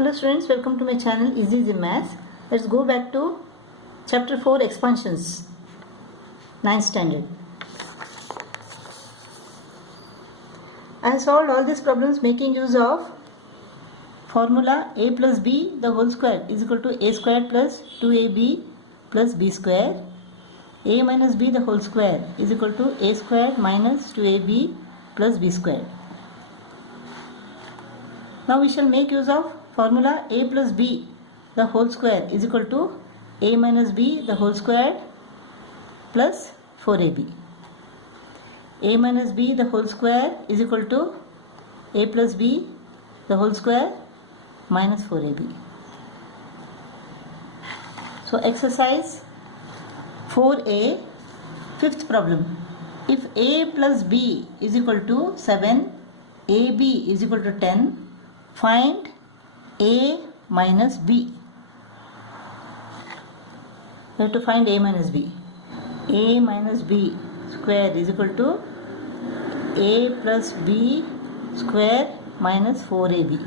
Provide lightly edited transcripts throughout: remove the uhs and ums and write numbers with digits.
Hello students, welcome to my channel Easy Gym Maths. Let's go back to chapter 4 expansions, 9th standard. I have solved all these problems making use of formula a plus b the whole square is equal to a square plus 2ab plus b square. A minus b the whole square is equal to a square minus 2ab plus b square. Now we shall make use of formula a plus b the whole square is equal to a minus b the whole square plus 4ab. A minus b the whole square is equal to a plus b the whole square minus 4ab. So exercise 4a, fifth problem. If a plus b is equal to 7, ab is equal to 10, find a minus b. We have to find a minus b. A minus b square is equal to a plus b square minus 4ab.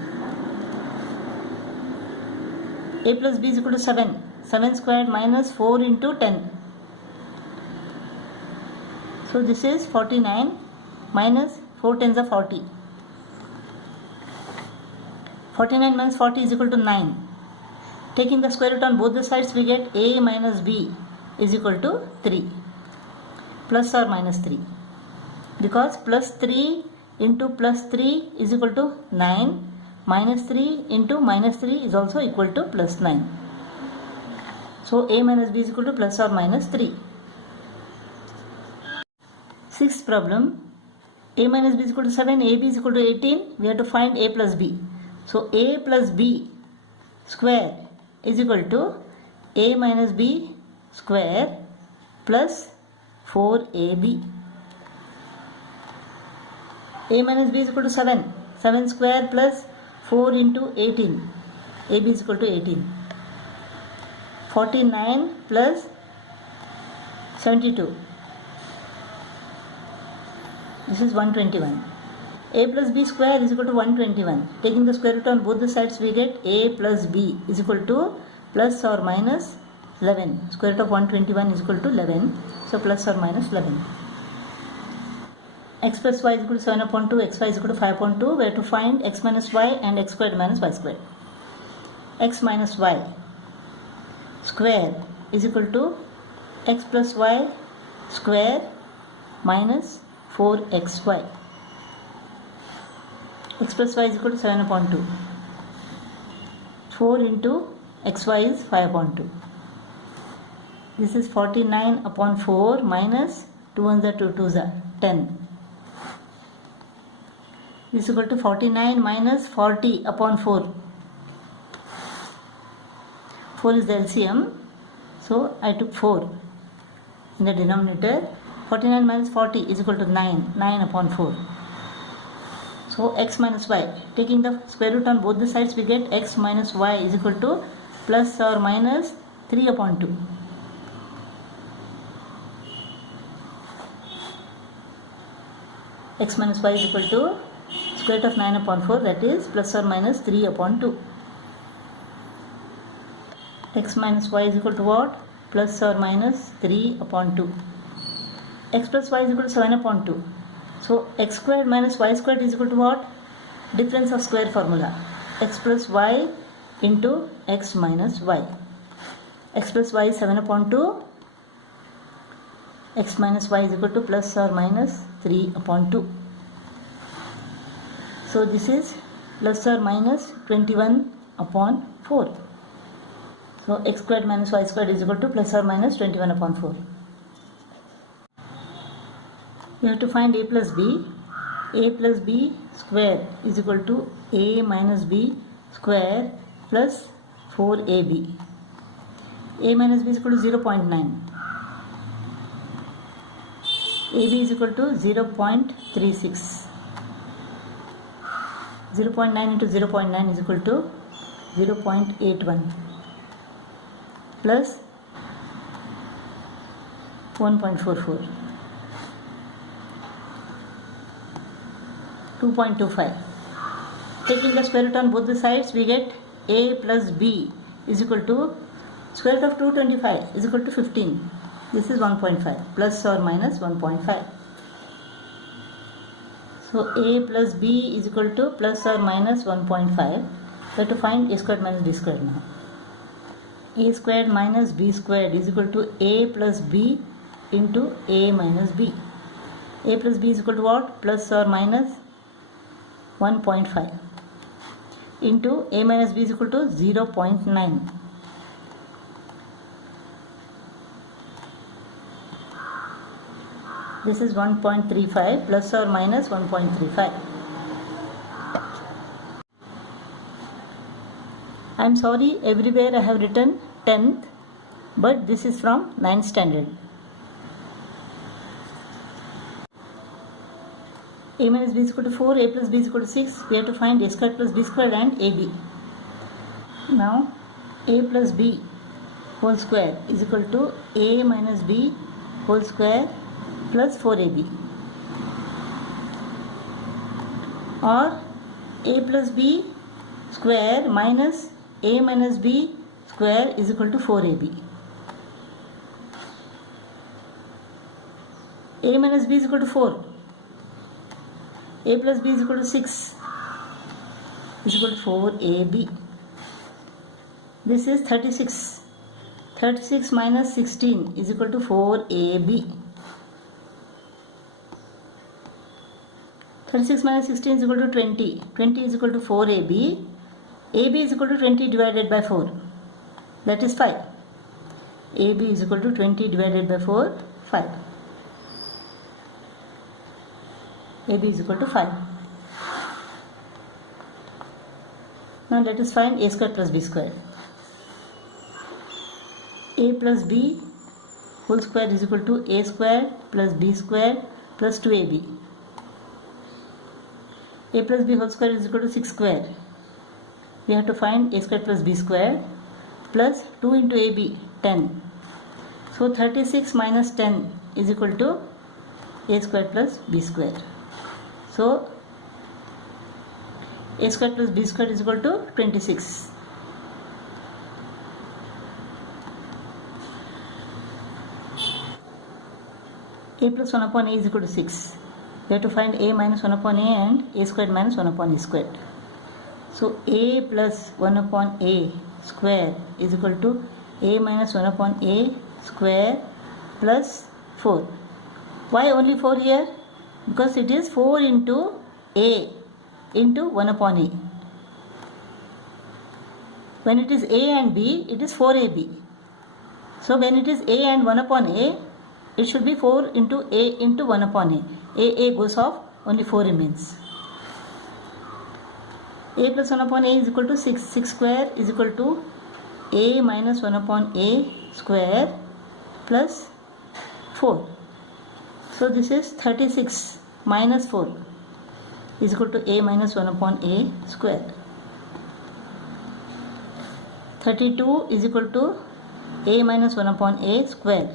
A plus b is equal to 7. 7 squared minus 4 into 10. So this is 49 minus 4 tens are 40. 49 minus 40 is equal to 9. Taking the square root on both the sides, we get a minus b is equal to 3. Plus or minus 3. Because plus 3 into plus 3 is equal to 9. Minus 3 into minus 3 is also equal to plus 9. So a minus b is equal to plus or minus 3. Sixth problem. A minus b is equal to 7. ab is equal to 18. We have to find a plus b. So a plus b square is equal to a minus b square plus 4ab. A minus b is equal to 7. 7 square plus 4 into 18. ab is equal to 18. 49 plus 72. This is 121. A plus b square is equal to 121. Taking the square root on both the sides, we get a plus b is equal to plus or minus 11. Square root of 121 is equal to 11. So plus or minus 11. X plus y is equal to 7 upon 2. Xy is equal to 5 upon 2. We have to find x minus y and x squared minus y squared. X minus y square is equal to x plus y square minus 4xy. X plus y is equal to 7 upon 2. 4 into xy is 5 upon 2. This is 49 upon 4 minus 2 ones are 2 twos are 10. This is equal to 49 minus 40 upon 4. 4 is the LCM. So I took 4 in the denominator. 49 minus 40 is equal to 9. 9 upon 4. So x minus y. Taking the square root on both the sides, we get x minus y is equal to plus or minus 3 upon 2. X minus y is equal to square root of 9 upon 4, that is plus or minus 3 upon 2. X minus y is equal to what? Plus or minus 3 upon 2. X plus y is equal to 7 upon 2. So x squared minus y squared is equal to what? Difference of square formula. X plus y into x minus y. X plus y is 7 upon 2. X minus y is equal to plus or minus 3 upon 2. So this is plus or minus 21 upon 4. So x squared minus y squared is equal to plus or minus 21 upon 4. We have to find a plus b. A plus b square is equal to a minus b square plus 4ab. A minus b is equal to 0.9. AB is equal to 0.36. 0.9 into 0.9 is equal to 0.81 plus 1.44. 2.25. Taking the square root on both the sides, we get a plus b is equal to square root of 225 is equal to 15. This is 1.5 plus or minus 1.5. So a plus b is equal to plus or minus 1.5. We have to find a squared minus b squared now. A squared minus b squared is equal to a plus b into a minus b. A plus b is equal to what? Plus or minus 1.5 into a minus b is equal to 0.9. This is 1.35 plus or minus 1.35. I am sorry, everywhere I have written 10th, but this is from 9th standard. A minus b is equal to 4, a plus b is equal to 6. We have to find a squared plus b squared and ab. Now a plus b whole square is equal to a minus b whole square plus 4ab, or a plus b square minus a minus b square is equal to 4ab. A minus b is equal to 4. A plus b is equal to 6 is equal to 4ab. This is 36. 36 minus 16 is equal to 4ab. 36 minus 16 is equal to 20. 20 is equal to 4ab. AB is equal to 20 divided by 4. That is 5. AB is equal to 20 divided by 4, 5. AB is equal to 5. Now let us find a squared plus b squared. A plus b whole square is equal to a squared plus b squared plus 2ab. A plus b whole square is equal to 6 square. We have to find a squared plus b squared plus 2 into ab, 10. So 36 minus 10 is equal to a squared plus b squared. So a squared plus b squared is equal to 26. A plus 1 upon a is equal to 6. We have to find a minus 1 upon a and a squared minus 1 upon a squared. So a plus 1 upon a square is equal to a minus 1 upon a square plus 4. Why only 4 here? Because it is 4 into a into 1 upon a. When it is a and b, it is 4ab. So when it is a and 1 upon a, it should be 4 into a into 1 upon a. A goes off, only 4 remains. A plus 1 upon a is equal to 6. 6 square is equal to a minus 1 upon a square plus 4. So this is 36 minus 4 is equal to a minus 1 upon a square. 32 is equal to a minus 1 upon a square.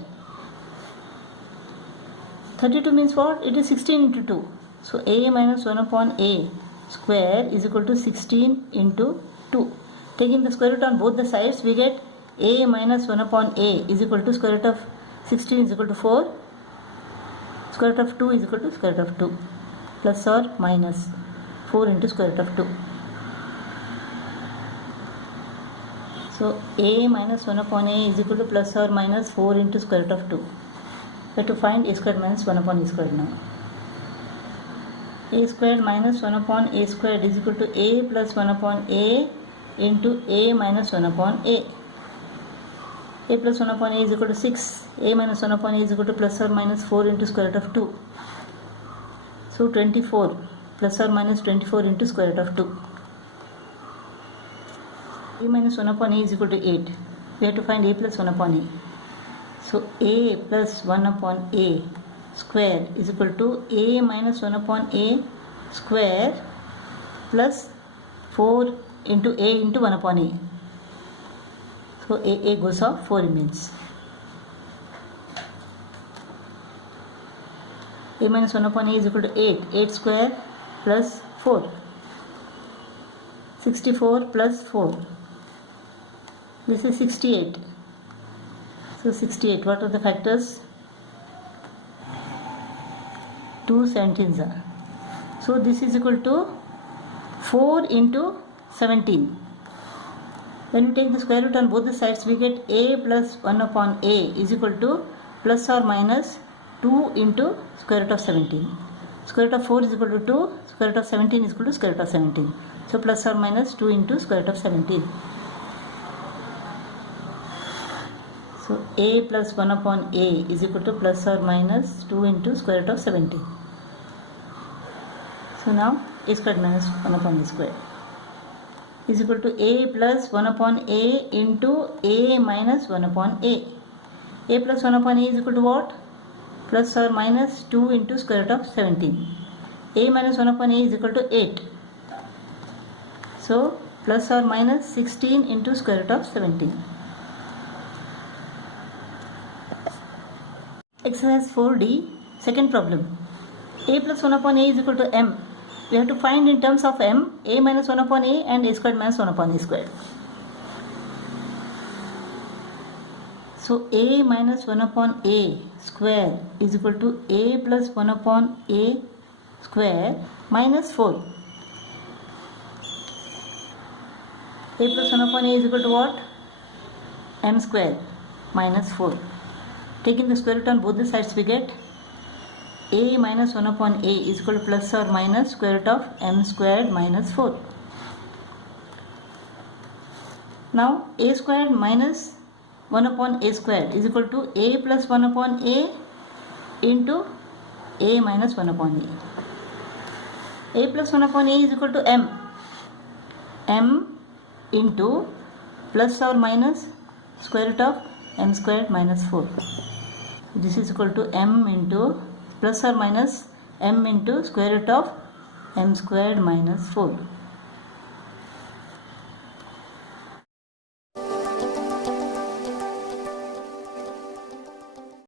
32 means what? It is 16 into 2. So a minus 1 upon a square is equal to 16 into 2. Taking the square root on both the sides, we get a minus 1 upon a is equal to square root of 16 is equal to 4. Square root of 2 is equal to square root of 2. Plus or minus 4 into square root of 2. So a minus 1 upon a is equal to plus or minus 4 into square root of 2. We have to find a squared minus 1 upon a squared now. A squared minus 1 upon a squared is equal to a plus 1 upon a into a minus 1 upon a. A plus 1 upon a is equal to 6. A minus 1 upon a is equal to plus or minus 4 into square root of 2. So 24 plus or minus 24 into square root of 2. A minus 1 upon a is equal to 8. We have to find a plus 1 upon a. So a plus 1 upon a square is equal to a minus 1 upon a square plus 4 into a into 1 upon a. So a goes off, 4 remains. A minus 1 upon a is equal to 8. 8 square plus 4. 64 plus 4. This is 68. So 68. What are the factors? 2 17s are. So this is equal to 4 into 17. When we take the square root on both the sides, we get a plus 1 upon a is equal to plus or minus 2 into square root of 17. Square root of 4 is equal to 2. Square root of 17 is equal to square root of 17. So plus or minus 2 into square root of 17. So a plus 1 upon a is equal to plus or minus 2 into square root of 17. So now a squared minus 1 upon a squared is equal to a plus 1 upon a into a minus 1 upon a. A plus 1 upon a is equal to what? Plus or minus 2 into square root of 17. A minus 1 upon a is equal to 8. So plus or minus 16 into square root of 17. Exercise 4D, second problem. A plus 1 upon a is equal to m. We have to find in terms of m, a minus 1 upon a and a squared minus 1 upon a squared. So a minus 1 upon a square is equal to a plus 1 upon a square minus 4. A plus 1 upon a is equal to what? M square minus 4. Taking the square root on both the sides, we get a minus 1 upon a is equal to plus or minus square root of m squared minus 4. Now a squared minus 1 upon a squared is equal to a plus 1 upon a into a minus 1 upon a. A plus 1 upon a is equal to m. M into plus or minus square root of m squared minus 4. This is equal to m into plus or minus m into square root of m squared minus 4.